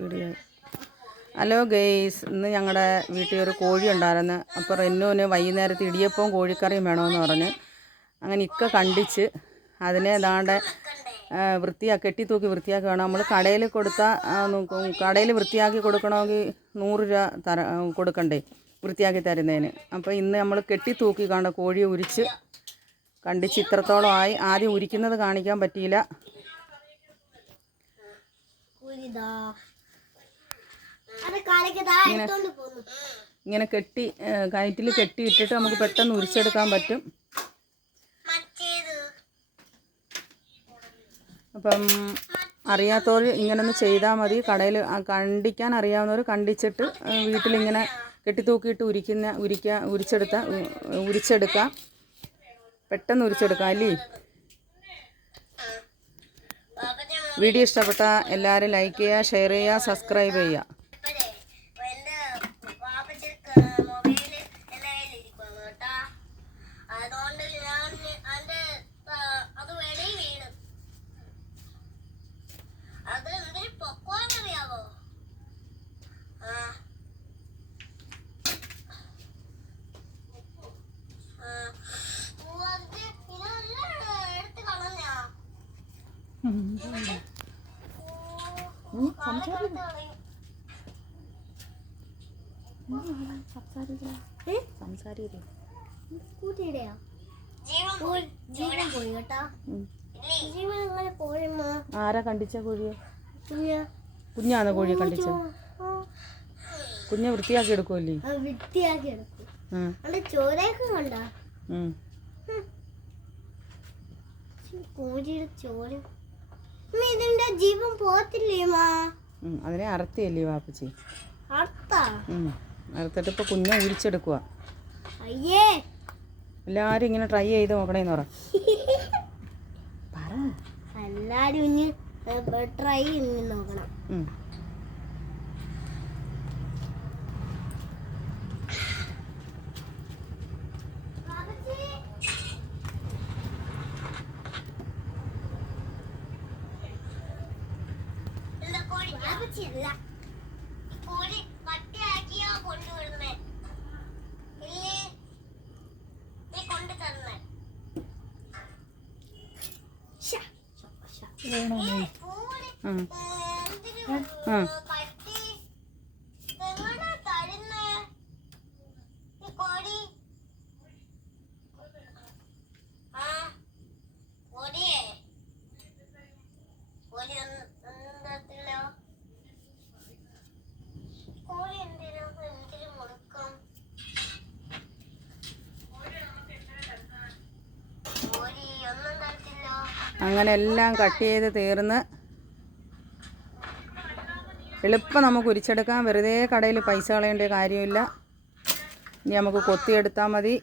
Video. Hello guys, ഇന്ന് ഞങ്ങളുടെ വീട്ടിൽ ഒരു കോഴി ഉണ്ടായിരുന്നു. അപ്പോൾ റെന്നുവിന് വൈകുന്നേരത്ത് ഇടിയപ്പവും കോഴിക്കറിയും വേണമെന്ന് പറഞ്ഞ് അങ്ങനെ ഇക്ക കണ്ടിച്ച് അതിനെ ഏതാണ്ട് കെട്ടിത്തൂക്കി വൃത്തിയാക്കി വേണം. നമ്മൾ കടയിൽ കടയിൽ വൃത്തിയാക്കി കൊടുക്കണമെങ്കിൽ 100 രൂപ കൊടുക്കണ്ടേ വൃത്തിയാക്കി തരുന്നതിന്. അപ്പോൾ ഇന്ന് നമ്മൾ കെട്ടിത്തൂക്കി കോഴിയെ കണ്ടിച്ച് ഇത്രത്തോളം ആയി. ആദ്യം ഉരിക്കുന്നത് കാണിക്കാൻ പറ്റിയില്ല. ഇങ്ങനെ കയറ്റിൽ കെട്ടിയിട്ടിട്ട് നമുക്ക് പെട്ടെന്ന് ഉരിച്ചെടുക്കാൻ പറ്റും. അപ്പം അറിയാത്തവർ ഇങ്ങനൊന്ന് ചെയ്താൽ മതി. കടയിൽ കണ്ടിക്കാൻ അറിയാവുന്നവർ കണ്ടിച്ചിട്ട് വീട്ടിലിങ്ങനെ കെട്ടിത്തൂക്കിയിട്ട് ഉരിച്ചെടുക്കാം. പെട്ടെന്ന് ഉരിച്ചെടുക്കാം അല്ലേ. വീഡിയോ ഇഷ്ടപ്പെട്ടാൽ എല്ലാവരും ലൈക്ക് ചെയ്യുക, ഷെയർ ചെയ്യുക, സബ്സ്ക്രൈബ് ചെയ്യുക. ആരാ കണ്ടിച്ച കോഴിയെ? കുഞ്ഞാണ് കോഴിയെ കണ്ടിച്ച. കുഞ്ഞെ വൃത്തിയാക്കി എടുക്കുമല്ലേ? ഇതിന്റെ ജീവൻ പോത്തില്ലേ? അതിനെ അറുത്തിയല്ലേ വാപ്പച്ചി? അറുത്തിട്ട് ഇപ്പൊ കുഞ്ഞെ ഉരിച്ചെടുക്കുക. എല്ലാരും ഇങ്ങനെ ട്രൈ ചെയ്ത് നോക്കണേന്ന് പറ. എല്ലാരും ട്രൈ നോക്കണം. അങ്ങനെ എല്ലാം കട്ട് ചെയ്ത് തീർന്ന് എളുപ്പം നമുക്ക് ഉരിച്ചെടുക്കാം. വെറുതെ കടയിൽ പൈസ കളയേണ്ട കാര്യമില്ല. ഇനി നമുക്ക് കൊത്തിയെടുത്താൽ മതി.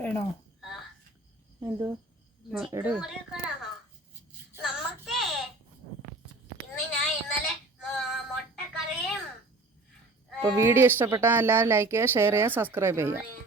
വേണോ? എന്തോ എടു. അപ്പോൾ വീഡിയോ ഇഷ്ടപ്പെട്ടാൽ എല്ലാവരും ലൈക്ക് ചെയ്യുക, ഷെയർ ചെയ്യുക, സബ്സ്ക്രൈബ് ചെയ്യുക.